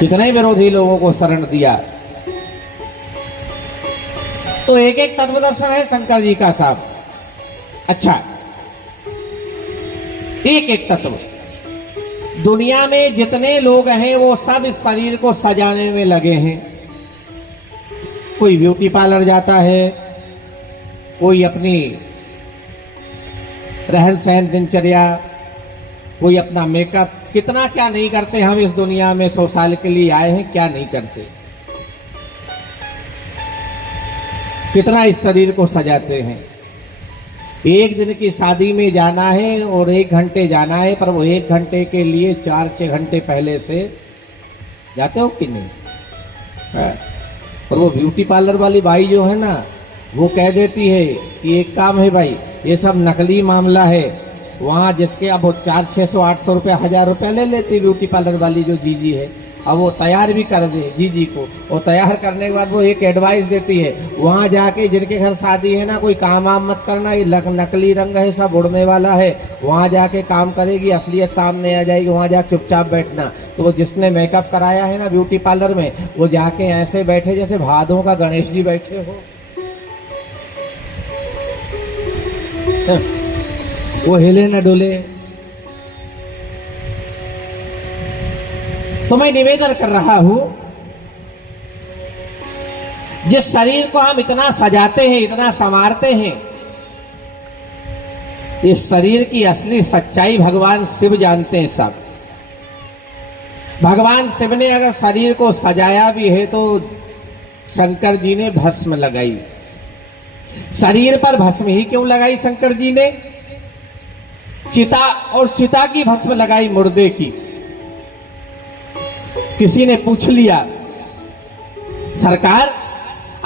कितने विरोधी लोगों को शरण दिया। तो एक एक तत्व दर्शन है शंकर जी का साहब। अच्छा, एक एक तत्व। दुनिया में जितने लोग हैं वो सब इस शरीर को सजाने में लगे हैं। कोई ब्यूटी पार्लर जाता है, कोई अपनी रहन सहन दिनचर्या, कोई अपना मेकअप, कितना क्या नहीं करते। हम इस दुनिया में 100 साल के लिए आए हैं, क्या नहीं करते, कितना इस शरीर को सजाते हैं। एक दिन की शादी में जाना है और 1 घंटे जाना है, पर वो 1 घंटे के लिए 4-6 घंटे पहले से जाते हो कि नहीं। और वो ब्यूटी पार्लर वाली भाई जो है ना, वो कह देती है कि एक काम है भाई, ये सब नकली मामला है। वहाँ जिसके अब वो 400-600-800 रुपया 1000 रुपया ले लेती ब्यूटी पार्लर वाली जो जीजी है, अब वो तैयार भी कर दे जीजी को, और तैयार करने के बाद वो एक एडवाइस देती है, वहाँ जाके जिनके घर शादी है ना, कोई काम वाम मत करना, ये नकली रंग है, सब उड़ने वाला है, वहाँ जाके काम करेगी, असलियत सामने आ जाएगी, वहाँ जाके चुपचाप बैठना। तो वो जिसने मेकअप कराया है ना ब्यूटी पार्लर में, वो जाके ऐसे बैठे जैसे भादों का गणेश जी बैठे हो। वो हिले न डोले। तो मैं निवेदन कर रहा हूं, जिस शरीर को हम इतना सजाते हैं, इतना संवारते हैं, इस शरीर की असली सच्चाई भगवान शिव जानते हैं सब। भगवान शिव ने अगर शरीर को सजाया भी है तो शंकर जी ने भस्म लगाई। शरीर पर भस्म ही क्यों लगाई शंकर जी ने? चिता, और चिता की भस्म लगाई मुर्दे की। किसी ने पूछ लिया, सरकार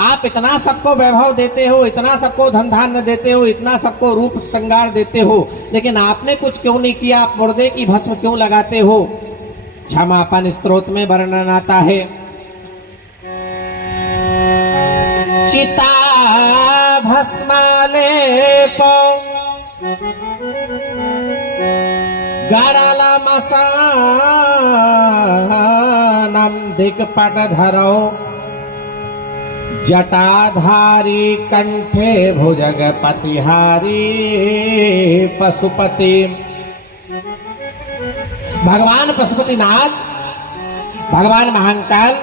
आप इतना सबको वैभव देते हो, इतना सबको धन धान्य देते हो, इतना सबको रूप श्रृंगार देते हो, लेकिन आपने कुछ क्यों नहीं किया? आप मुर्दे की भस्म क्यों लगाते हो? क्षमापन स्तोत्र में वर्णन आता है, चिता भस्मालेपो गरलमसानम दिक्पट धरो जटाधारी कंठे भुजगपतिहारी पशुपति। भगवान पशुपतिनाथ, भगवान महाकाल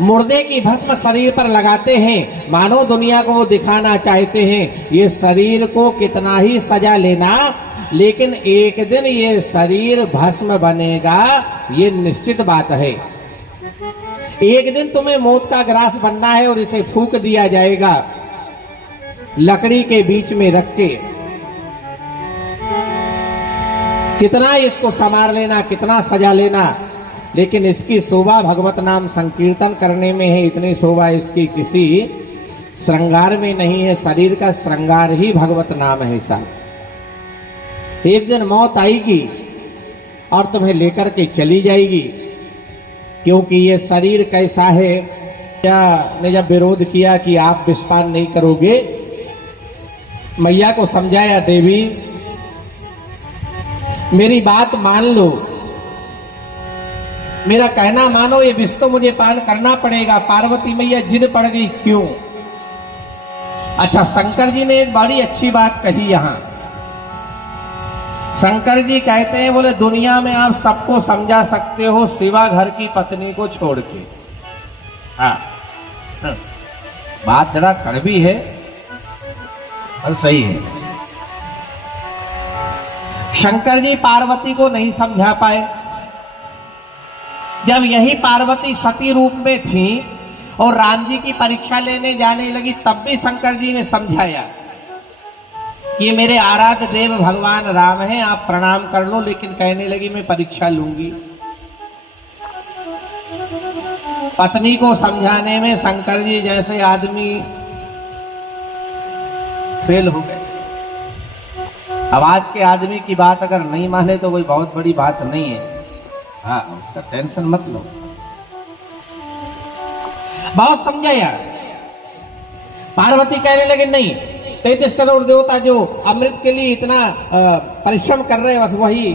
मुर्दे की भस्म शरीर पर लगाते हैं, मानो दुनिया को वो दिखाना चाहते हैं ये शरीर को कितना ही सजा लेना, लेकिन एक दिन ये शरीर भस्म बनेगा, ये निश्चित बात है। एक दिन तुम्हें मौत का ग्रास बनना है और इसे फूंक दिया जाएगा लकड़ी के बीच में रख के। कितना इसको संवार लेना, कितना सजा लेना, लेकिन इसकी शोभा भगवत नाम संकीर्तन करने में है, इतनी शोभा इसकी किसी श्रृंगार में नहीं है। शरीर का श्रृंगार ही भगवत नाम है साहब। एक दिन मौत आएगी और तुम्हें लेकर के चली जाएगी, क्योंकि ये शरीर कैसा है। क्या ने जब विरोध किया कि आप विषपान नहीं करोगे, मैया को समझाया, देवी मेरी बात मान लो, मेरा कहना मानो, ये विष तो मुझे पान करना पड़ेगा। पार्वती मैया जिद पड़ गई, क्यों? अच्छा, शंकर जी ने एक बड़ी अच्छी बात कही यहां। शंकर जी कहते हैं, बोले दुनिया में आप सबको समझा सकते हो सिवा घर की पत्नी को छोड़ के। हाँ, बात जरा कड़वी है और सही है। शंकर जी पार्वती को नहीं समझा पाए। जब यही पार्वती सती रूप में थी और राम जी की परीक्षा लेने जाने लगी, तब भी शंकर जी ने समझाया कि मेरे आराध्य देव भगवान राम हैं, आप प्रणाम कर लो, लेकिन कहने लगी मैं परीक्षा लूंगी। पत्नी को समझाने में शंकर जी जैसे आदमी फेल हो गए। अब आज के आदमी की बात अगर नहीं माने तो कोई बहुत बड़ी बात नहीं है। हाँ, उसका टेंशन मत लो। बहुत समझाया, पार्वती कहने लगे नहीं, 33 करोड़ देवता जो अमृत के लिए इतना परिश्रम कर रहे हैं, बस वही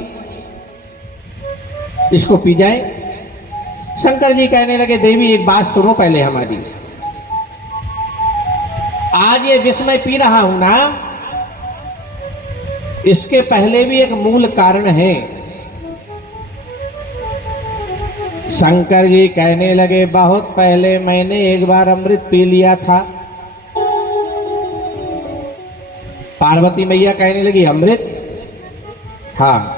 इसको पी जाए। शंकर जी कहने लगे देवी एक बात सुनो पहले हमारी, आज ये विष मैं पी रहा हूं ना, इसके पहले भी एक मूल कारण है। शंकर जी कहने लगे बहुत पहले मैंने एक बार अमृत पी लिया था। पार्वती मैया कहने लगी अमृत? हाँ।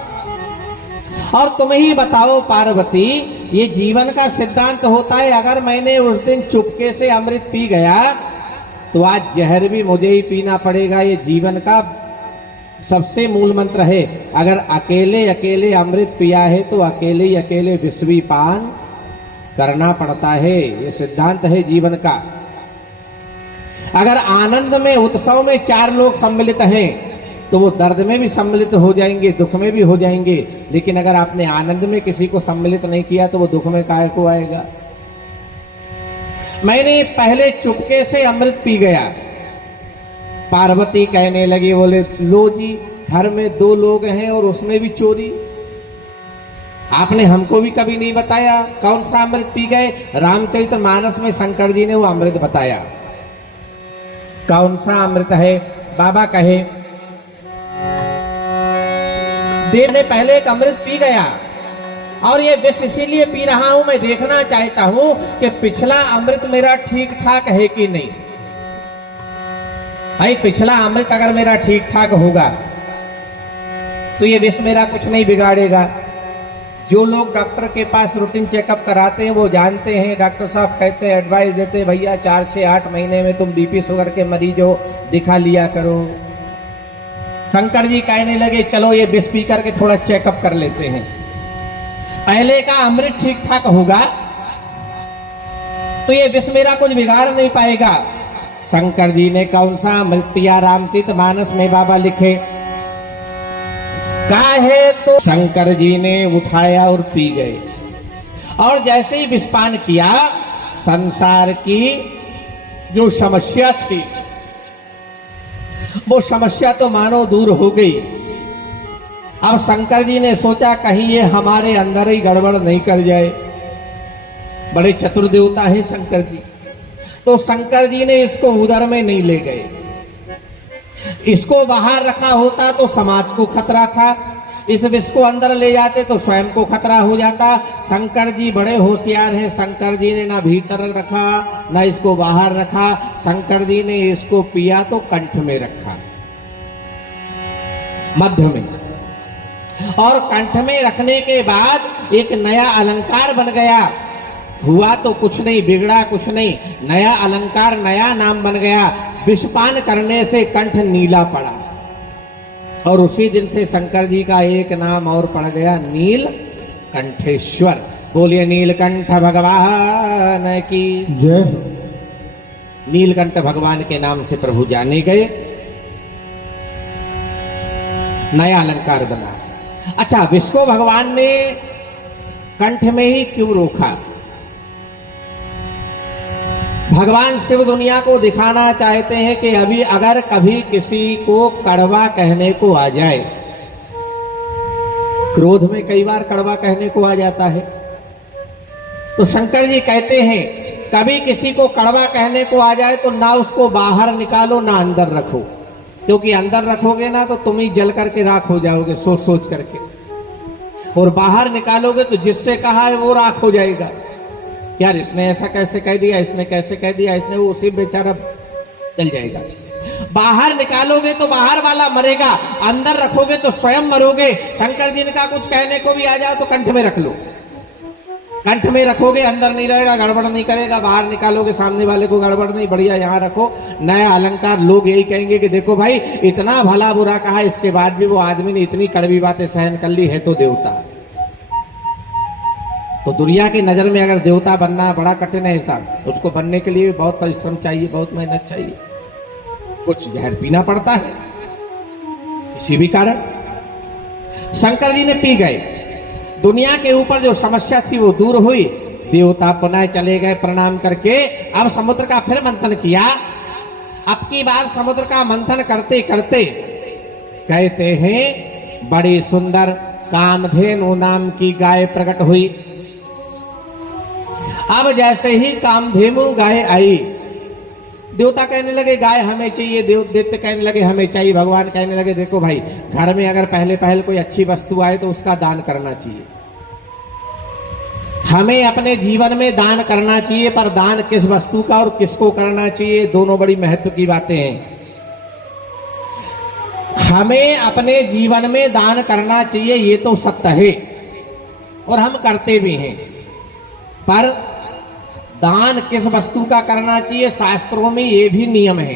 और तुम ही बताओ पार्वती, ये जीवन का सिद्धांत होता है, अगर मैंने उस दिन चुपके से अमृत पी गया तो आज जहर भी मुझे ही पीना पड़ेगा। ये जीवन का सबसे मूल मंत्र है। अगर अकेले अकेले अमृत पिया है तो अकेले ही अकेले विष भी पान करना पड़ता है। ये सिद्धांत है जीवन का। अगर आनंद में, उत्सव में चार लोग सम्मिलित हैं तो वो दर्द में भी सम्मिलित हो जाएंगे, दुख में भी हो जाएंगे। लेकिन अगर आपने आनंद में किसी को सम्मिलित नहीं किया तो वो दुख में काहे को आएगा। मैंने पहले चुपके से अमृत पी गया। पार्वती कहने लगी, बोले लो जी, घर में 2 लोग हैं और उसमें भी चोरी। आपने हमको भी कभी नहीं बताया कौन सा अमृत पी गए। रामचरितमानस में शंकर जी ने वो अमृत बताया। कौन सा अमृत है बाबा कहे, देव ने पहले एक अमृत पी गया और ये विष इसीलिए पी रहा हूं, मैं देखना चाहता हूं कि पिछला अमृत मेरा ठीक ठाक है कि नहीं। भाई पिछला अमृत अगर मेरा ठीक ठाक होगा तो ये विष मेरा कुछ नहीं बिगाड़ेगा। जो लोग डॉक्टर के पास रूटीन चेकअप कराते हैं वो जानते हैं, डॉक्टर साहब कहते हैं, एडवाइस देते हैं, भैया 4 से 8 महीने में तुम बीपी शुगर के मरीज हो, दिखा लिया करो। शंकर जी कहने लगे चलो ये विष पी करके थोड़ा चेकअप कर लेते हैं। पहले का अमृत ठीक ठाक होगा तो ये विष मेरा कुछ बिगाड़ नहीं पाएगा। शंकर जी ने कौन सा अमृत पिया रामचरितमानस में बाबा लिखे, काहे तो शंकर जी ने उठाया और पी गए। और जैसे ही विषपान किया, संसार की जो समस्या थी वो समस्या तो मानो दूर हो गई। अब शंकर जी ने सोचा कहीं ये हमारे अंदर ही गड़बड़ नहीं कर जाए। बड़े चतुर देवता है शंकर जी। तो शंकर जी ने इसको उदर में नहीं ले गए। इसको बाहर रखा होता तो समाज को खतरा था, इस विष को अंदर ले जाते तो स्वयं को खतरा हो जाता। शंकर जी बड़े होशियार हैं। शंकर जी ने ना भीतर रखा ना इसको बाहर रखा। शंकर जी ने इसको पिया तो कंठ में रखा, मध्य में। और कंठ में रखने के बाद एक नया अलंकार बन गया। हुआ तो कुछ नहीं, बिगड़ा कुछ नहीं, नया अलंकार, नया नाम बन गया। विषपान करने से कंठ नीला पड़ा और उसी दिन से शंकर जी का एक नाम और पड़ गया, नीलकंठेश्वर। बोलिए नीलकंठ भगवान की जय। नीलकंठ भगवान के नाम से प्रभु जाने गए, नया अलंकार बना। अच्छा, विष को भगवान ने कंठ में ही क्यों रोका? भगवान शिव दुनिया को दिखाना चाहते हैं कि अभी अगर कभी किसी को कड़वा कहने को आ जाए, क्रोध में कई बार कड़वा कहने को आ जाता है, तो शंकर जी कहते हैं कभी किसी को कड़वा कहने को आ जाए तो ना उसको बाहर निकालो ना अंदर रखो, क्योंकि अंदर रखोगे ना तो तुम ही जल करके राख हो जाओगे सोच सोच करके, और बाहर निकालोगे तो जिससे कहा है वो राख हो जाएगा। यार इसने ऐसा कैसे कह दिया, इसने कैसे कह दिया, इसने, वो उसी बेचारा चल जाएगा। बाहर निकालोगे तो बाहर वाला मरेगा, अंदर रखोगे तो स्वयं मरोगे। शंकर जी का कुछ कहने को भी आ जाओ तो कंठ में रख लो, कंठ में रखोगे अंदर नहीं रहेगा, गड़बड़ नहीं करेगा। बाहर निकालोगे सामने वाले को गड़बड़ नहीं, बढ़िया यहाँ रखो, नया अलंकार। लोग यही कहेंगे कि देखो भाई इतना भला बुरा कहा, इसके बाद भी वो आदमी ने इतनी कड़वी बातें सहन कर ली, है तो देवता। तो दुनिया की नजर में अगर देवता बनना बड़ा कठिन है साहब, उसको बनने के लिए बहुत परिश्रम चाहिए, बहुत मेहनत चाहिए, कुछ जहर पीना पड़ता है। किसी भी कारण शंकर जी ने पी गए, दुनिया के ऊपर जो समस्या थी वो दूर हुई। देवता पुनः चले गए प्रणाम करके। अब समुद्र का फिर मंथन किया। अब की बार समुद्र का मंथन करते करते कहते हैं बड़ी सुंदर कामधेनु नाम की गाय प्रकट हुई। अब जैसे ही कामधेनु गाय आई, देवता कहने लगे गाय हमें चाहिए, दैत्य कहने लगे हमें चाहिए, भगवान कहने लगे देखो भाई, घर में अगर पहले पहल कोई अच्छी वस्तु आए तो उसका दान करना चाहिए। हमें अपने जीवन में दान करना चाहिए, पर दान किस वस्तु का और किसको करना चाहिए, दोनों बड़ी महत्व की बातें हैं। हमें अपने जीवन में दान करना चाहिए, ये तो सत्य है और हम करते भी हैं, पर दान किस वस्तु का करना चाहिए, शास्त्रों में ये भी नियम है।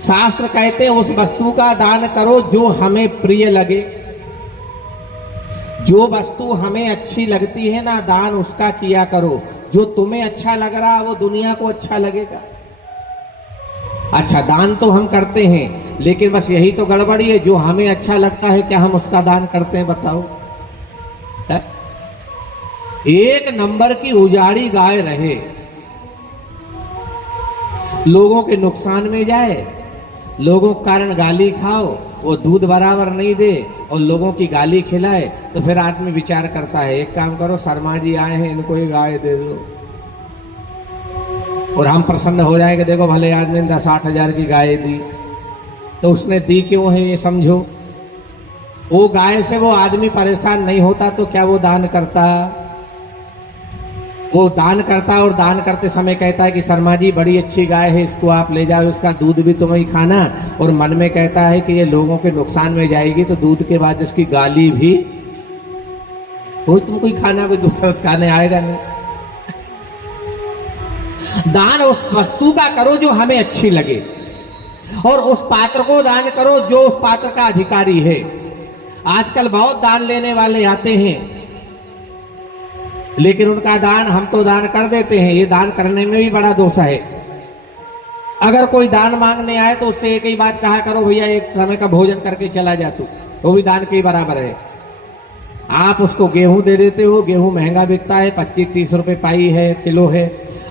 शास्त्र कहते हैं उस वस्तु का दान करो जो हमें प्रिय लगे। जो वस्तु हमें अच्छी लगती है ना, दान उसका किया करो। जो तुम्हें अच्छा लग रहा है वो दुनिया को अच्छा लगेगा। अच्छा, दान तो हम करते हैं, लेकिन बस यही तो गड़बड़ी है, जो हमें अच्छा लगता है क्या हम उसका दान करते हैं, बताओ। एक नंबर की उजाड़ी गाय रहे, लोगों के नुकसान में जाए, लोगों के कारण गाली खाओ, वो दूध बराबर नहीं दे और लोगों की गाली खिलाए, तो फिर आदमी विचार करता है एक काम करो, शर्मा जी आए हैं, इनको ये गाय दे दो और हम प्रसन्न हो जाएंगे। देखो भले आदमी ने 10-8 हजार की गाय दी, तो उसने दी क्यों है ये समझो। वो गाय से वो आदमी परेशान नहीं होता तो क्या वो दान करता? वो दान करता और दान करते समय कहता है कि शर्मा जी बड़ी अच्छी गाय है, इसको आप ले जाओ, इसका दूध भी तुम्हें खाना, और मन में कहता है कि ये लोगों के नुकसान में जाएगी तो दूध के बाद इसकी गाली भी तुमको ही खाना, कोई दूसरा खाने आएगा नहीं। दान उस वस्तु का करो जो हमें अच्छी लगे, और उस पात्र को दान करो जो उस पात्र का अधिकारी है। आजकल बहुत दान लेने वाले आते हैं, लेकिन उनका दान हम तो दान कर देते हैं। ये दान करने में भी बड़ा दोष है। अगर कोई दान मांगने आए तो उससे एक ही बात कहा करो, भैया एक समय का भोजन करके चला जा तू, वो भी दान के बराबर है। आप उसको गेहूं दे देते हो, गेहूं महंगा बिकता है, 25-30 रुपए पाई है, किलो है।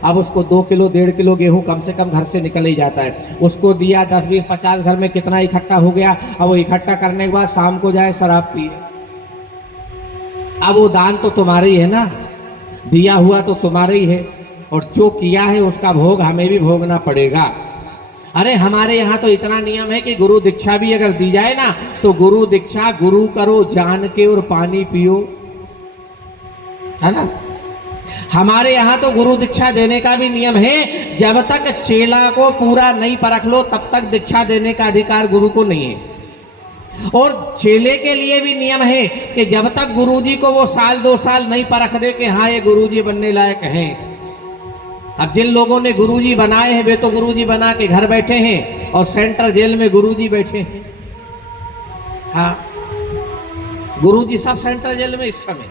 अब उसको 2 किलो 1.5 किलो गेहूं कम से कम घर से निकल ही जाता है। उसको दिया 10-20-50 घर में कितना इकट्ठा हो गया। अब वो इकट्ठा करने के बाद शाम को जाए शराब पिए। अब वो दान तो तुम्हारा ही है ना, दिया हुआ तो तुम्हारा ही है, और जो किया है उसका भोग हमें भी भोगना पड़ेगा। अरे हमारे यहाँ तो इतना नियम है कि गुरु दीक्षा भी अगर दी जाए ना, तो गुरु दीक्षा गुरु करो जान के और पानी पियो, है ना। हमारे यहाँ तो गुरु दीक्षा देने का भी नियम है, जब तक चेला को पूरा नहीं परख लो तब तक दीक्षा देने का अधिकार गुरु को नहीं है। और चेले के लिए भी नियम है कि जब तक गुरुजी को वो 1-2 साल नहीं परख दे कि हाँ ये गुरुजी बनने लायक हैं। अब जिन लोगों ने गुरुजी बनाए हैं वे तो गुरुजी बना के घर बैठे हैं, और सेंट्रल जेल में गुरुजी बैठे हैं। हाँ, गुरुजी सब सेंट्रल जेल में इस समय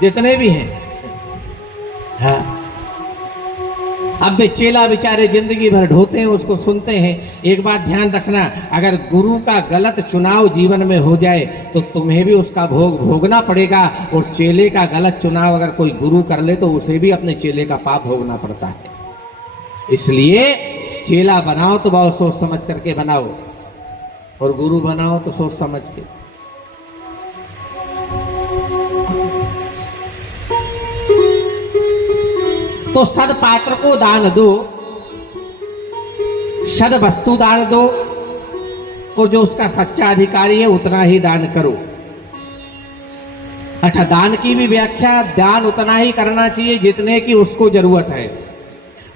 जितने भी हैं। हाँ, अब वे चेला बेचारे जिंदगी भर ढोते हैं, उसको सुनते हैं। एक बात ध्यान रखना, अगर गुरु का गलत चुनाव जीवन में हो जाए तो तुम्हें भी उसका भोग भोगना पड़ेगा, और चेले का गलत चुनाव अगर कोई गुरु कर ले तो उसे भी अपने चेले का पाप भोगना पड़ता है। इसलिए चेला बनाओ तो बहुत सोच समझ करके बनाओ, और गुरु बनाओ तो सोच समझ के। तो सद पात्र को दान दो, सद वस्तु दान दो, और जो उसका सच्चा अधिकारी है उतना ही दान करो। अच्छा, दान की भी व्याख्या, दान उतना ही करना चाहिए जितने की उसको जरूरत है।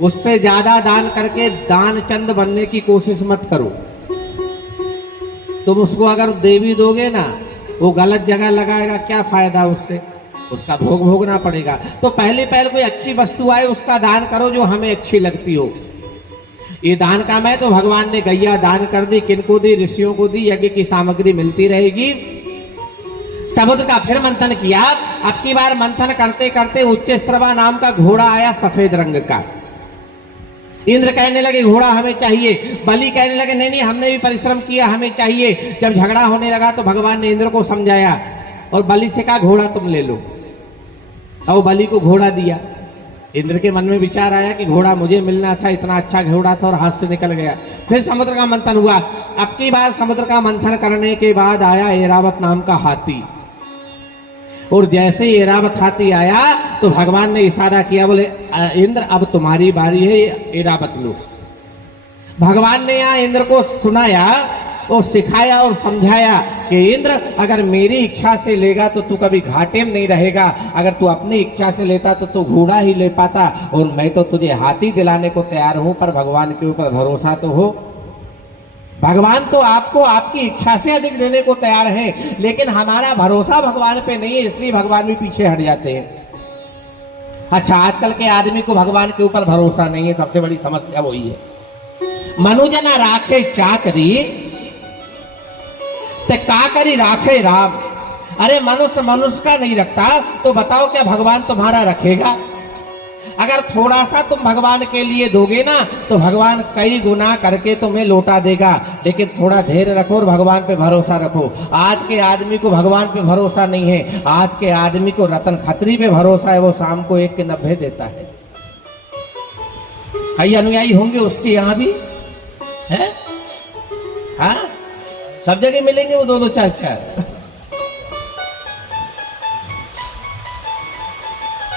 उससे ज्यादा दान करके दान चंद बनने की कोशिश मत करो। तुम उसको अगर दे भी दोगे ना, वो गलत जगह लगाएगा, क्या फायदा उससे, उसका भोग भोगना पड़ेगा। तो पहले कोई अच्छी वस्तु आए उसका दान करो जो हमें अच्छी लगती हो। ये दान का मैं तो भगवान ने गैया दान कर दी, किनको दी, ऋषियों को दी, यज्ञ की सामग्री मिलती रहेगी। समुद्र का फिर मंथन किया। अब की बार मंथन करते करते उच्चश्रवा नाम का घोड़ा आया, सफेद रंग का। इंद्र कहने लगे घोड़ा हमें चाहिए, बलि कहने लगे नहीं नहीं हमने भी परिश्रम किया, हमें चाहिए। जब झगड़ा होने लगा तो भगवान ने इंद्र को समझाया और बलि से कहा घोड़ा तुम ले लो, और बलि को घोड़ा दिया। इंद्र के मन में विचार आया कि घोड़ा मुझे मिलना था, इतना अच्छा घोड़ा था और हाथ से निकल गया। फिर समुद्र का मंथन हुआ। अब की बार समुद्र का मंथन करने के बाद आया ऐरावत नाम का हाथी, और जैसे ही ऐरावत हाथी आया तो भगवान ने इशारा किया, बोले इंद्र अब तुम्हारी बारी है, ऐरावत लो। भगवान ने यहाँ इंद्र को सुनाया और सिखाया और समझाया कि इंद्र अगर मेरी इच्छा से लेगा तो तू कभी घाटे में नहीं रहेगा, अगर तू अपनी इच्छा से लेता तो तू घोड़ा ही ले पाता, और मैं तो तुझे हाथी दिलाने को तैयार हूं, पर भगवान के ऊपर भरोसा तो हो। भगवान तो आपको आपकी इच्छा से अधिक देने को तैयार है, लेकिन हमारा भरोसा भगवान पे नहीं है, इसलिए भगवान भी पीछे हट जाते हैं। अच्छा, आजकल के आदमी को भगवान के ऊपर भरोसा नहीं है, सबसे बड़ी समस्या वही है। मनुजना राखे चाकरी ते काकरी राखे राम। अरे मनुष्य मनुष्य का नहीं रखता तो बताओ क्या भगवान तुम्हारा रखेगा? अगर थोड़ा सा तुम भगवान के लिए दोगे ना तो भगवान कई गुना करके तुम्हें लौटा देगा, लेकिन थोड़ा धैर्य रखो और भगवान पे भरोसा रखो। आज के आदमी को भगवान पे भरोसा नहीं है, आज के आदमी को रतन खत्री पे भरोसा है, वो शाम को 1 के 90 देता है। कई अनुयायी होंगे उसके यहाँ भी है, हाँ सब जगह मिलेंगे वो 2-2 4-4।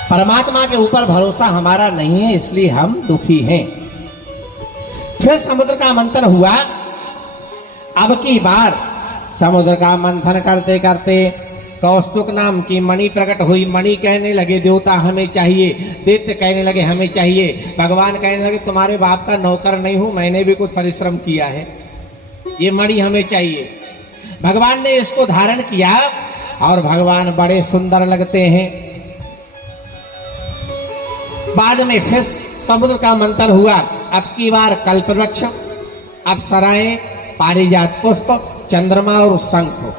परमात्मा के ऊपर भरोसा हमारा नहीं है, इसलिए हम दुखी हैं। फिर समुद्र का मंथन हुआ। अब की बार समुद्र का मंथन करते करते कौस्तुक नाम की मणि प्रकट हुई। मणि कहने लगे देवता हमें चाहिए, दैत्य कहने लगे हमें चाहिए, भगवान कहने लगे तुम्हारे बाप का नौकर नहीं हूं, मैंने भी कुछ परिश्रम किया है, ये मणि हमें चाहिए। भगवान ने इसको धारण किया और भगवान बड़े सुंदर लगते हैं। बाद में फिर समुद्र का मंथन हुआ। अब की बार कल्पवृक्ष, अप्सराएं, पारिजात पुष्प, चंद्रमा और शंख,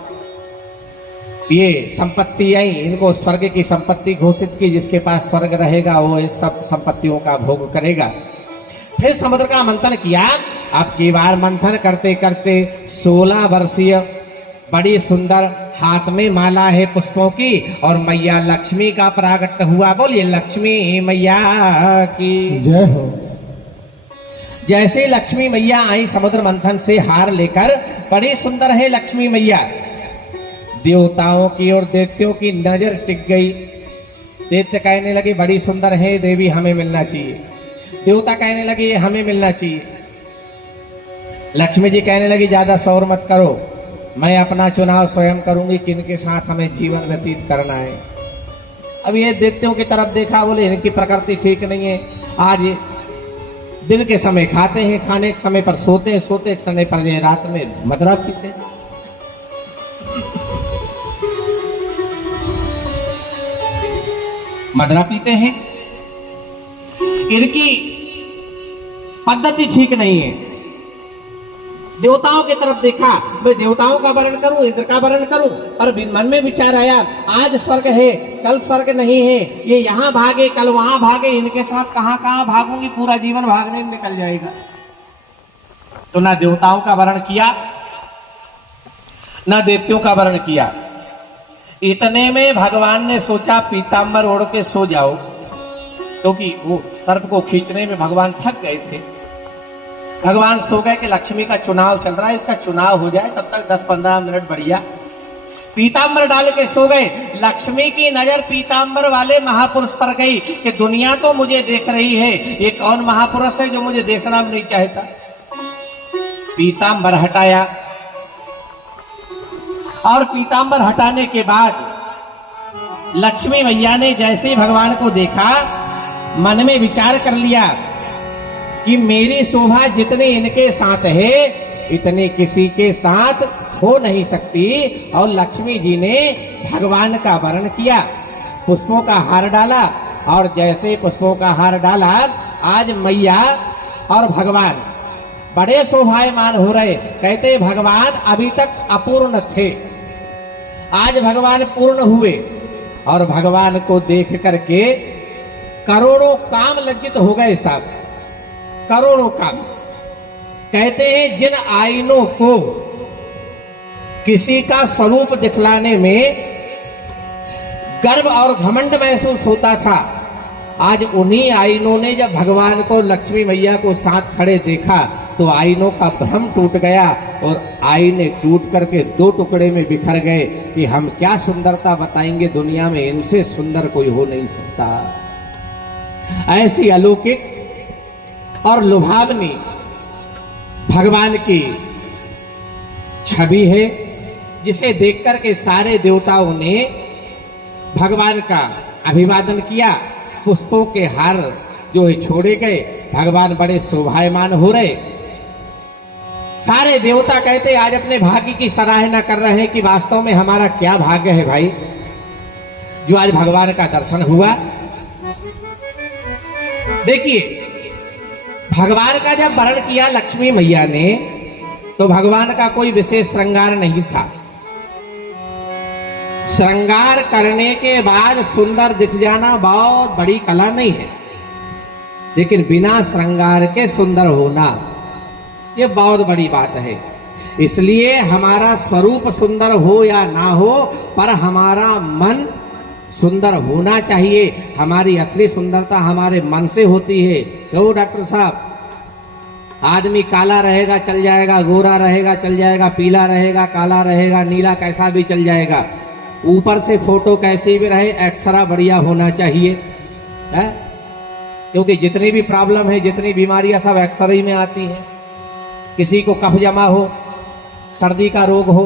ये संपत्ति आई, इनको स्वर्ग की संपत्ति घोषित की। जिसके पास स्वर्ग रहेगा वो इस सब संपत्तियों का भोग करेगा। फिर समुद्र का मंथन किया। अब की बार मंथन करते करते 16 वर्षीय बड़ी सुंदर हाथ में माला है पुष्पों की और मैया लक्ष्मी का प्रागट्य हुआ। बोलिए लक्ष्मी मैया की जय हो। जैसे लक्ष्मी मैया आई समुद्र मंथन से हार लेकर, बड़ी सुंदर है लक्ष्मी मैया। देवताओं की और दैत्यों की नजर टिक गई। दैत्य कहने लगे बड़ी सुंदर है देवी, हमें मिलना चाहिए। देवता कहने लगे हमें मिलना चाहिए। लक्ष्मी जी कहने लगी ज्यादा शोर मत करो, मैं अपना चुनाव स्वयं करूंगी, किनके साथ हमें जीवन व्यतीत करना है। अब ये दैत्यों की तरफ देखा, बोले इनकी प्रकृति ठीक नहीं है। आज दिन के समय खाते हैं, खाने के समय पर सोते हैं, सोते के समय पर रात में मदरा पीते हैं। मदरा पीते हैं, इनकी पद्धति ठीक नहीं है। देवताओं की तरफ देखा, मैं देवताओं का वर्ण करूं, इंद्र का वर्ण करूं, और मन में विचार आया आज स्वर्ग है कल स्वर्ग नहीं है, ये यहाँ भागे कल वहां भागे, इनके साथ कहां कहां भागूंगी, पूरा जीवन भागने में निकल जाएगा। तो ना देवताओं का वर्ण किया ना दैत्यों का वर्ण किया। इतने में भगवान ने सोचा पीतांबर ओढ़ के सो जाओ, क्योंकि वो सर्प को खींचने में भगवान थक गए थे। भगवान सो गए कि लक्ष्मी का चुनाव चल रहा है, इसका चुनाव हो जाए, तब तक 10-15 मिनट बढ़िया। पीतांबर डाल के सो गए। लक्ष्मी की नजर पीतांबर वाले महापुरुष पर गई कि दुनिया तो मुझे देख रही है, ये कौन महापुरुष है जो मुझे देखना नहीं चाहता। पीतांबर हटाया और पीतांबर हटाने के बाद लक्ष्मी मैया ने जैसे ही भगवान को देखा, मन में विचार कर लिया कि मेरी शोभा जितने इनके साथ है इतने किसी के साथ हो नहीं सकती। और लक्ष्मी जी ने भगवान का वर्ण किया, पुष्पों का हार डाला, और जैसे पुष्पों का हार डाला, आज मैया और भगवान बड़े शोभायमान हो रहे। कहते भगवान अभी तक अपूर्ण थे, आज भगवान पूर्ण हुए। और भगवान को देख करके करोड़ों काम लज्जित हो गए साहब, करोड़ों काम। कहते हैं जिन आईनों को किसी का स्वरूप दिखलाने में गर्व और घमंड महसूस होता था, आज उन्हीं आईनों ने जब भगवान को लक्ष्मी मैया को साथ खड़े देखा तो आईनों का भ्रम टूट गया और आईने टूट करके दो टुकड़े में बिखर गए कि हम क्या सुंदरता बताएंगे दुनिया में, इनसे सुंदर कोई हो नहीं सकता। ऐसी अलौकिक और लुभावनी भगवान की छवि है, जिसे देखकर के सारे देवताओं ने भगवान का अभिवादन किया। पुष्पों के हार जो है छोड़े गए, भगवान बड़े शोभायमान हो रहे। सारे देवता कहते आज अपने भाग्य की सराहना कर रहे हैं कि वास्तव में हमारा क्या भाग्य है भाई, जो आज भगवान का दर्शन हुआ। देखिए, भगवान का जब वर्ण किया लक्ष्मी मैया ने, तो भगवान का कोई विशेष श्रृंगार नहीं था। श्रृंगार करने के बाद सुंदर दिख जाना बहुत बड़ी कला नहीं है, लेकिन बिना श्रृंगार के सुंदर होना ये बहुत बड़ी बात है। इसलिए हमारा स्वरूप सुंदर हो या ना हो, पर हमारा मन सुंदर होना चाहिए। हमारी असली सुंदरता हमारे मन से होती है। क्यों डॉक्टर साहब, आदमी काला रहेगा चल जाएगा, गोरा रहेगा चल जाएगा, पीला रहेगा, काला रहेगा, नीला, कैसा भी चल जाएगा, ऊपर से फोटो कैसी भी रहे एक्सरा बढ़िया होना चाहिए है? क्योंकि जितनी भी प्रॉब्लम है, जितनी बीमारियां सब एक्सरे में आती हैं। किसी को कफ जमा हो, सर्दी का रोग हो,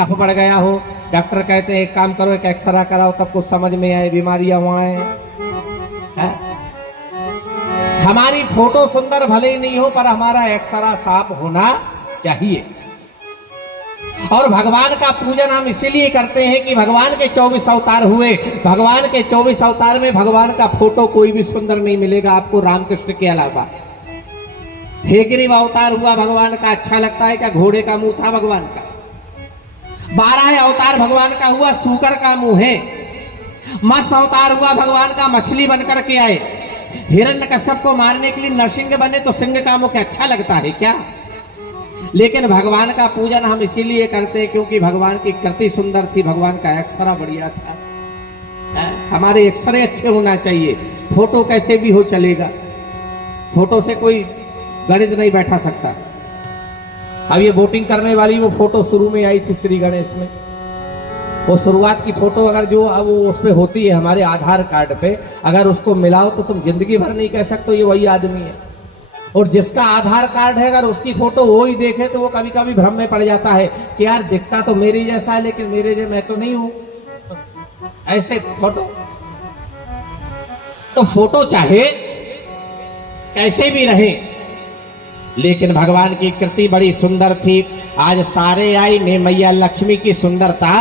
कफ बढ़ गया हो, डॉक्टर कहते हैं एक काम करो, एक एक्सरा कराओ, तब कुछ समझ में आए बीमारियां वहां है। हमारी फोटो सुंदर भले ही नहीं हो, पर हमारा एक्सरा साफ होना चाहिए। और भगवान का पूजन हम इसीलिए करते हैं कि भगवान के 24 अवतार हुए। भगवान के 24 अवतार में भगवान का फोटो कोई भी सुंदर नहीं मिलेगा आपको रामकृष्ण के अलावा। हेग्रीव अवतार हुआ भगवान का, अच्छा लगता है क्या? घोड़े का मुंह था भगवान का। 12 अवतार भगवान का हुआ, सूकर का मुंह है। मत्स्य अवतार हुआ भगवान का, मछली बनकर के आए। हिरण्यकश्यप को मारने के लिए नरसिंह बने, तो सिंह का मुख अच्छा लगता है क्या? लेकिन भगवान का पूजन हम इसीलिए करते हैं क्योंकि भगवान की कृति सुंदर थी, भगवान का अक्षरा बढ़िया था। हमारे अक्षरे अच्छे होना चाहिए। फोटो कैसे भी हो चलेगा, फोटो से कोई गणित नहीं बैठा सकता। अब ये वोटिंग करने वाली वो फोटो शुरू में आई थी श्री गणेश में, वो शुरुआत की फोटो अगर जो अब उस पे होती है हमारे आधार कार्ड पे, अगर उसको मिलाओ तो तुम जिंदगी भर नहीं कह सकते ये वही आदमी है। और जिसका आधार कार्ड है अगर उसकी फोटो वो ही देखे तो वो कभी कभी भ्रम में पड़ जाता है कि यार दिखता तो मेरी जैसा है, लेकिन मेरे जैसा मैं तो नहीं हूं। ऐसे फोटो तो फोटो चाहे कैसे भी रहे, लेकिन भगवान की कृति बड़ी सुंदर थी। आज सारे आई ने मैया लक्ष्मी की सुंदरता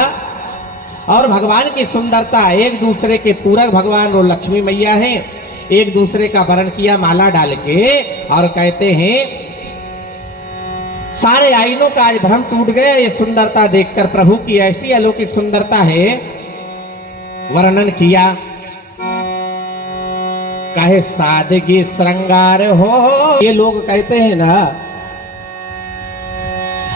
और भगवान की सुंदरता एक दूसरे के पूरक, भगवान और लक्ष्मी मैया हैं। एक दूसरे का वरण किया माला डाल के, और कहते हैं सारे आईनों का आज भ्रम टूट गया ये सुंदरता देखकर। प्रभु की ऐसी अलौकिक सुंदरता है, वर्णन किया। कहे सादगी श्रृंगार हो, ये लोग कहते हैं ना,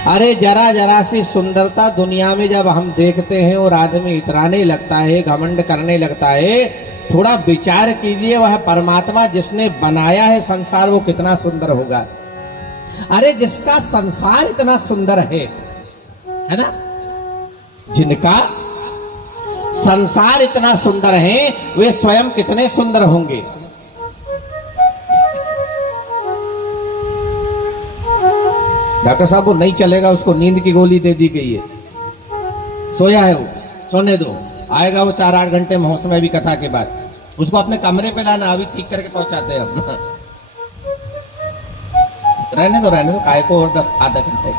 अरे जरा जरा सी सुंदरता दुनिया में जब हम देखते हैं और आदमी इतराने लगता है, घमंड करने लगता है, थोड़ा विचार कीजिए वह परमात्मा जिसने बनाया है संसार वो कितना सुंदर होगा। अरे जिसका संसार इतना सुंदर है ना, जिनका संसार इतना सुंदर है, वे स्वयं कितने सुंदर होंगे। डॉक्टर साहब वो नहीं चलेगा, उसको नींद की गोली दे दी गई है, सोया है वो, सोने दो, आएगा वो 4-8 घंटे महोत्सव में भी कथा के बाद। उसको अपने कमरे पे लाना, अभी ठीक करके पहुंचाते हैं हम। रहने दो काय को, और 10-आधा घंटे।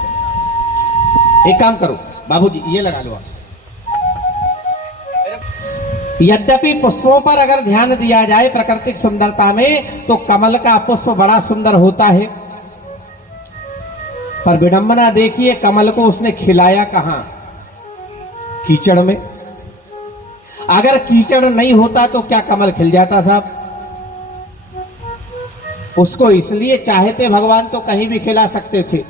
एक काम करो बाबूजी, ये लगा लो आप। यद्यपि पुष्पों पर अगर ध्यान दिया जाए प्राकृतिक सुंदरता में, तो कमल का पुष्प बड़ा सुंदर होता है, पर विडंबना देखिए कमल को उसने खिलाया कहां? कीचड़ में। अगर कीचड़ नहीं होता तो क्या कमल खिल जाता साहब? उसको इसलिए चाहते भगवान तो कहीं भी खिला सकते थे।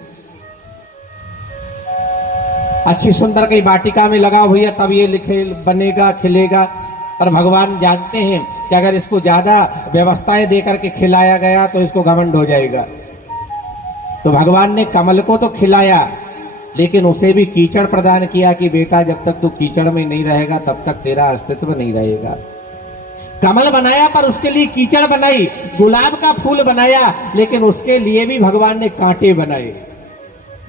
अच्छी सुंदर कहीं वाटिका में लगा हुआ तब ये लिखे बनेगा, खिलेगा, पर भगवान जानते हैं कि अगर इसको ज्यादा व्यवस्थाएं देकर के खिलाया गया तो इसको घमंड हो जाएगा। तो भगवान ने कमल को तो खिलाया, लेकिन उसे भी कीचड़ प्रदान किया कि बेटा जब तक तू कीचड़ में नहीं रहेगा तब तक तेरा अस्तित्व नहीं रहेगा। कमल बनाया पर उसके लिए कीचड़ बनाई, गुलाब का फूल बनाया लेकिन उसके लिए भी भगवान ने कांटे बनाए।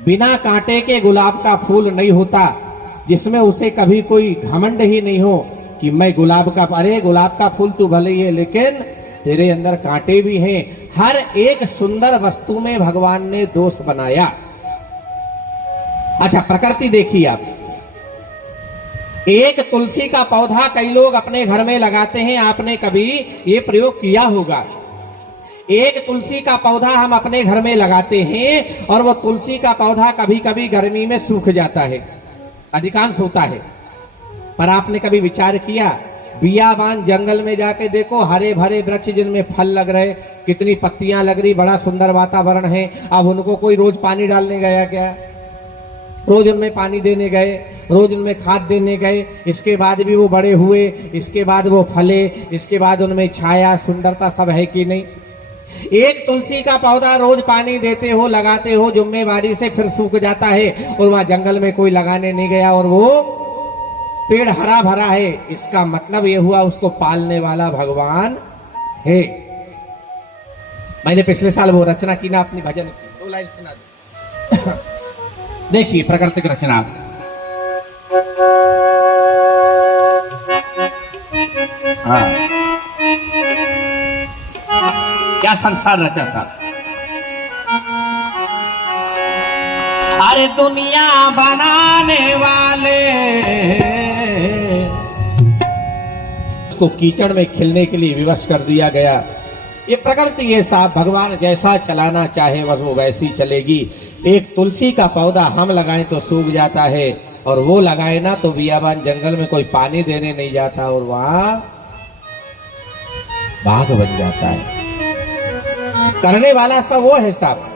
बिना कांटे के गुलाब का फूल नहीं होता, जिसमें उसे कभी कोई घमंड ही नहीं हो कि मैं गुलाब का, अरे गुलाब का फूल तू भले ही है लेकिन तेरे अंदर कांटे भी हैं। हर एक सुंदर वस्तु में भगवान ने दोष बनाया। अच्छा, प्रकृति देखिए आप, एक तुलसी का पौधा कई लोग अपने घर में लगाते हैं, आपने कभी ये प्रयोग किया होगा। एक तुलसी का पौधा हम अपने घर में लगाते हैं और वो तुलसी का पौधा कभी कभी गर्मी में सूख जाता है, अधिकांश होता है। पर आपने कभी विचार किया, बियाबान जंगल में जाके देखो, हरे भरे वृक्ष जिनमें फल लग रहे, कितनी पत्तियां लग रही, बड़ा सुंदर वातावरण है। अब उनको कोई रोज पानी डालने गया क्या? रोज उनमें पानी देने गए, रोज उनमें खाद देने गए, इसके बाद भी वो बड़े हुए, इसके बाद वो फले, इसके बाद उनमें छाया सुंदरता सब है कि नहीं? एक तुलसी का पौधा रोज पानी देते हो, लगाते हो, जिम्मेवारी से फिर सूख जाता है और वहां जंगल में कोई लगाने नहीं गया और वो पेड़ हरा भरा है। इसका मतलब ये हुआ उसको पालने वाला भगवान है। मैंने पिछले साल वो रचना की ना अपनी भजन की, 2 लाइन सुना दो। देखिए प्राकृतिक रचना, हाँ क्या संसार रचा साहब। अरे दुनिया बनाने वाले उसको कीचड़ में खिलने के लिए विवश कर दिया गया। ये प्रकृति है साहब, भगवान जैसा चलाना चाहे बस वो वैसी चलेगी। एक तुलसी का पौधा हम लगाएं तो सूख जाता है और वो लगाए ना तो बियाबान जंगल में कोई पानी देने नहीं जाता और वहां बाग बन जाता है। करने वाला सब वो है साहब।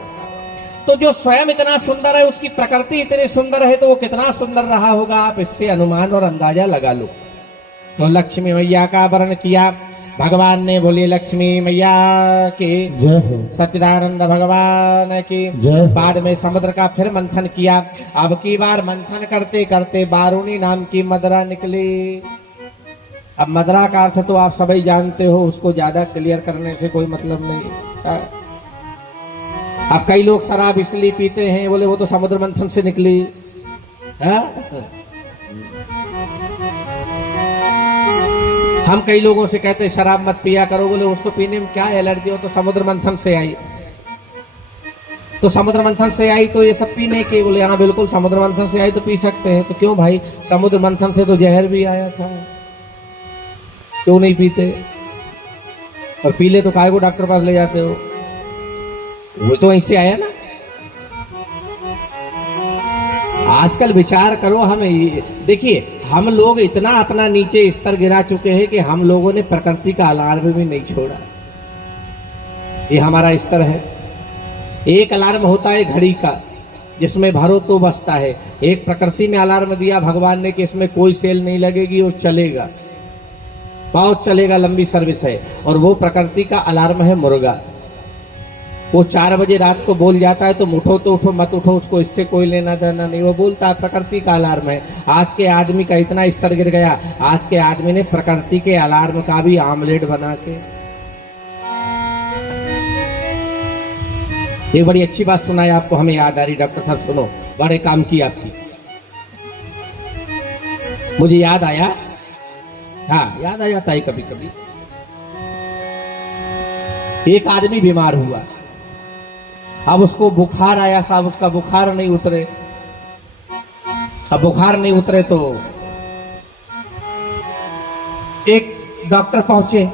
तो जो स्वयं इतना सुंदर है, उसकी प्रकृति इतनी सुंदर है, तो वो कितना सुंदर रहा होगा, आप इससे अनुमान और अंदाजा लगा लो। तो लक्ष्मी मैया का वर्ण किया भगवान ने, बोलिए लक्ष्मी मैया की जय हो, सच्चिदानंद भगवान की जय। बाद में समुद्र का फिर मंथन किया। अब की बार मंथन करते करते बारूणी नाम की मदरा निकली। अब मदरा का अर्थ तो आप सभी जानते हो, उसको ज्यादा क्लियर करने से कोई मतलब नहीं। अब कई लोग शराब इसलिए पीते हैं, बोले वो तो समुद्र मंथन से निकली है? हम कई लोगों से कहते हैं शराब मत पिया करो, बोले उसको पीने में क्या एलर्जी हो, तो समुद्र मंथन से आई। तो समुद्र मंथन से आई तो ये सब पीने के, बोले हाँ बिल्कुल समुद्र मंथन से आई तो पी सकते हैं। तो क्यों भाई, समुद्र मंथन से तो जहर भी आया था, क्यों नहीं पीते? और पी ले तो काहे को डॉक्टर पास ले जाते हो? वो तो ऐसे आया ना। आजकल विचार करो, हम देखिए हम लोग इतना अपना नीचे स्तर गिरा चुके हैं कि हम लोगों ने प्रकृति का अलार्म भी नहीं छोड़ा। ये हमारा स्तर है। एक अलार्म होता है घड़ी का, जिसमें भरो तो बजता है। एक प्रकृति ने अलार्म दिया भगवान ने कि इसमें कोई सेल नहीं लगेगी और चलेगा, बहुत चलेगा, लंबी सर्विस है। और वो प्रकृति का अलार्म है मुर्गा। वो 4 बजे रात को बोल जाता है तो उठो तो उठो, मत उठो, उसको इससे कोई लेना देना नहीं, वो बोलता है, प्रकृति का अलार्म है। आज के आदमी का इतना स्तर गिर गया, आज के आदमी ने प्रकृति के अलार्म का भी आमलेट बना के। एक बड़ी अच्छी बात सुनाई आपको, हमें याद आ रही, डॉक्टर साहब सुनो, बड़े काम की आपकी। मुझे याद आया, हाँ याद आ जाता है कभी कभी। एक आदमी बीमार हुआ, अब उसको बुखार आया साहब, उसका बुखार नहीं उतरे। अब बुखार नहीं उतरे तो एक डॉक्टर पहुंचे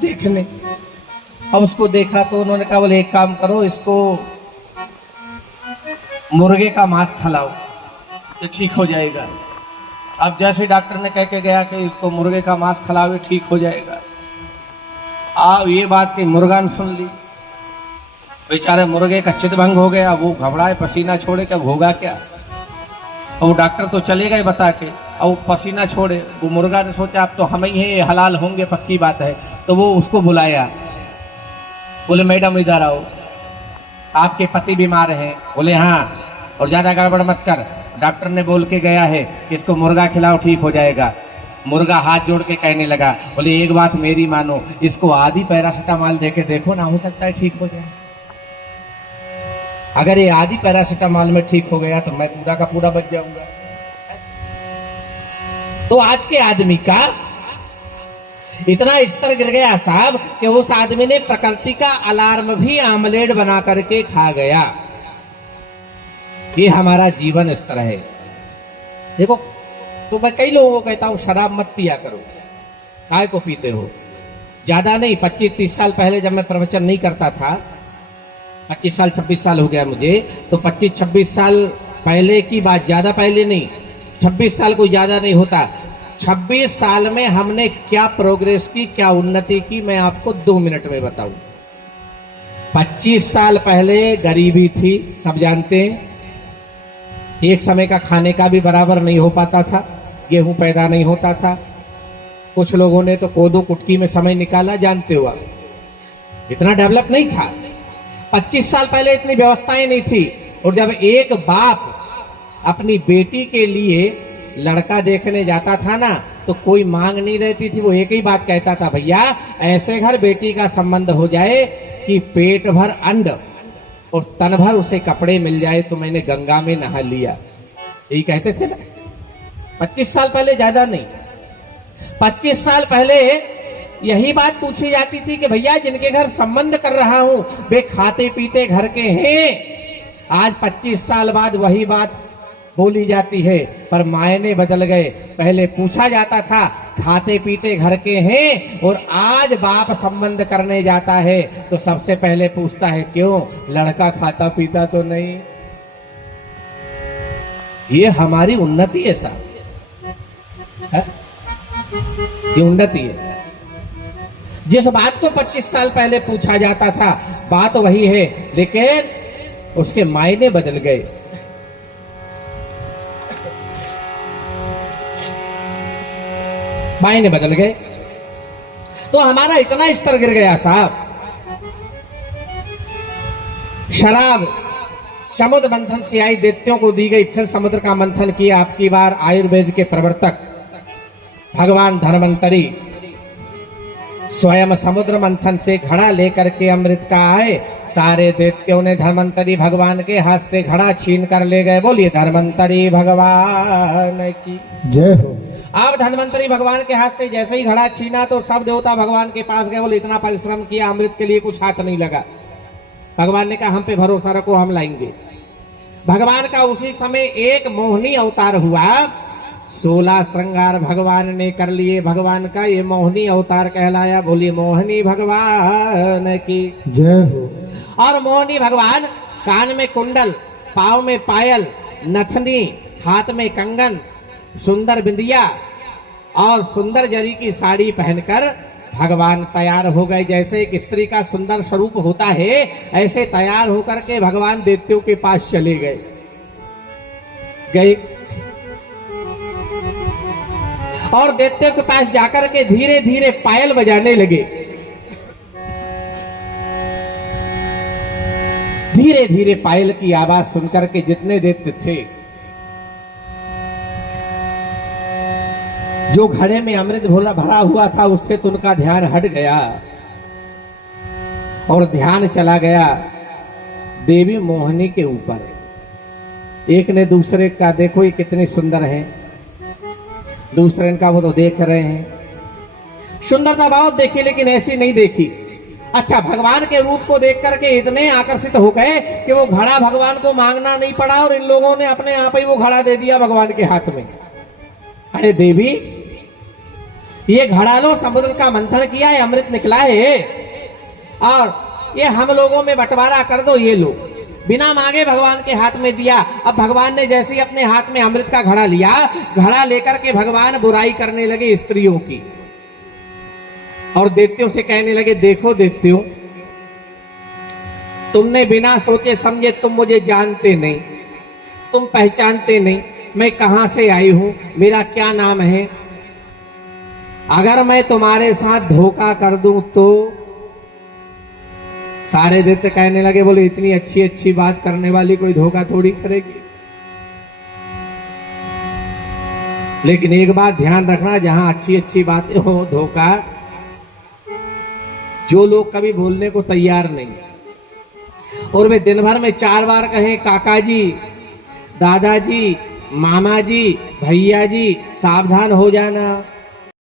देखने। अब उसको देखा तो उन्होंने कहा, बोले एक काम करो, इसको मुर्गे का मांस खिलाओ, ये ठीक हो जाएगा। अब जैसे डॉक्टर ने कह के गया कि इसको मुर्गे का मांस खिलाओ, ये ठीक हो जाएगा। अब ये बात कि मुर्गा ने सुन ली, बेचारे मुर्गे का चितभंग हो गया, वो घबराए, पसीना छोड़े, क्या होगा क्या। और वो डॉक्टर तो चले गए बता के, और पसीना छोड़े। वो मुर्गा ने सोचा अब तो हम ही हैं, हलाल होंगे, पक्की बात है। तो वो उसको बुलाया, बोले मैडम इधर आओ। आपके पति बीमार हैं? बोले हाँ। और ज्यादा गड़बड़ मत कर, डॉक्टर ने बोल के गया है कि इसको मुर्गा खिलाओ ठीक हो जाएगा। मुर्गा हाथ जोड़ के कहने लगा, बोले एक बात मेरी मानो, इसको आधी पैरासिटामॉल दे के देखो ना, हो सकता है ठीक हो जाए। अगर ये आधी पैरासिटामॉल में ठीक हो गया तो मैं पूरा का पूरा बच जाऊंगा। तो आज के आदमी का इतना स्तर गिर गया साहब कि उस आदमी ने प्रकृति का अलार्म भी आमलेट बना करके खा गया। ये हमारा जीवन स्तर है। देखो, तो मैं कई लोगों को कहता हूं शराब मत पिया करो। काय को पीते हो? ज्यादा नहीं, 25-30 साल पहले जब मैं प्रवचन नहीं करता था, 25 साल 26 साल हो गया मुझे, तो 25-26 साल पहले की बात, ज्यादा पहले नहीं, 26 साल कोई ज्यादा नहीं होता। 26 साल में हमने क्या प्रोग्रेस की, क्या उन्नति की, मैं आपको 2 मिनट में बताऊं। 25 साल पहले गरीबी थी, सब जानते हैं। एक समय का खाने का भी बराबर नहीं हो पाता था, गेहूं पैदा नहीं होता था। कुछ लोगों ने तो कोदो कुटकी में समय निकाला, जानते हो आप। इतना डेवलप नहीं था। 25 साल पहले इतनी व्यवस्थाएं नहीं थी। और जब एक बाप अपनी बेटी के लिए लड़का देखने जाता था ना, तो कोई मांग नहीं रहती थी। वो एक ही बात कहता था, भैया ऐसे घर बेटी का संबंध हो जाए कि पेट भर अंड और तन भर उसे कपड़े मिल जाए तो मैंने गंगा में नहा लिया। यही कहते थे ना। 25 साल पहले, ज्यादा नहीं, 25 साल पहले यही बात पूछी जाती थी कि भैया जिनके घर संबंध कर रहा हूं वे खाते पीते घर के हैं। आज 25 साल बाद वही बात बोली जाती है, पर मायने बदल गए। पहले पूछा जाता था खाते पीते घर के हैं, और आज बाप संबंध करने जाता है तो सबसे पहले पूछता है क्यों, लड़का खाता पीता तो नहीं। ये हमारी उन्नति है साहब, ये उन्नति है। जिस बात को 25 साल पहले पूछा जाता था बात वही है, लेकिन उसके मायने बदल गए। मायने बदल गए। तो हमारा इतना स्तर गिर गया साहब। शराब समुद्र मंथन से आई, दैत्यों को दी गई, फिर समुद्र का मंथन किया। आपकी बार आयुर्वेद के प्रवर्तक भगवान धन्वंतरी स्वयं समुद्र मंथन से घड़ा लेकर के अमृत का आए। सारे दैत्यों ने धन्वंतरी भगवान के हाथ से घड़ा छीन कर ले गए। बोलिए धन्वंतरी भगवान की जय हो। अब धन्वंतरी भगवान के हाथ से जैसे ही घड़ा छीना तो सब देवता भगवान के पास गए। बोले इतना परिश्रम किया, अमृत के लिए कुछ हाथ नहीं लगा। भगवान ने कहा हम पे भरोसा रखो, हम लाएंगे। भगवान का उसी समय एक मोहिनी अवतार हुआ। 16 श्रृंगार भगवान ने कर लिए। भगवान का ये मोहिनी अवतार कहलाया। बोलिए मोहिनी भगवान की जय हो। और मोहिनी भगवान कान में कुंडल, पाँव में पायल, नथनी, हाथ में कंगन, सुंदर बिंदिया और सुंदर जरी की साड़ी पहनकर भगवान तैयार हो गए। जैसे एक स्त्री का सुंदर स्वरूप होता है, ऐसे तैयार होकर के भगवान दैत्यों के पास चले गए। और दैत्यों के पास जाकर के धीरे धीरे पायल बजाने लगे। धीरे धीरे पायल की आवाज सुनकर के जितने दैत्य थे, जो घड़े में अमृत भोला भरा हुआ था, उससे तो उनका ध्यान हट गया और ध्यान चला गया देवी मोहिनी के ऊपर। एक ने दूसरे का, देखो ये कितने सुंदर हैं, दूसरे का वो तो देख रहे हैं। सुंदरता बहुत देखी लेकिन ऐसी नहीं देखी। अच्छा, भगवान के रूप को देख करके इतने आकर्षित हो गए कि वो घड़ा भगवान को मांगना नहीं पड़ा और इन लोगों ने अपने आप ही वो घड़ा दे दिया भगवान के हाथ में। अरे देवी, ये घड़ा लो, समुद्र का मंथन किया है, अमृत निकला है और ये हम लोगों में बंटवारा कर दो। ये लो, बिना मांगे भगवान के हाथ में दिया। अब भगवान ने जैसे ही अपने हाथ में अमृत का घड़ा लिया, घड़ा लेकर के भगवान बुराई करने लगे स्त्रियों की और दैत्यों से कहने लगे, देखो दैत्यों, तुमने बिना सोचे समझे, तुम मुझे जानते नहीं, तुम पहचानते नहीं, मैं कहां से आई हूं, मेरा क्या नाम है। अगर मैं तुम्हारे साथ धोखा कर दूं तो सारे दैत्य कहने लगे, बोले इतनी अच्छी अच्छी बात करने वाली कोई धोखा थोड़ी करेगी। लेकिन एक बात ध्यान रखना, जहां अच्छी अच्छी बातें हो, धोखा, जो लोग कभी बोलने को तैयार नहीं और वे दिन भर में 4 बार कहें काका जी, दादाजी, मामा जी, भैया जी, सावधान हो जाना,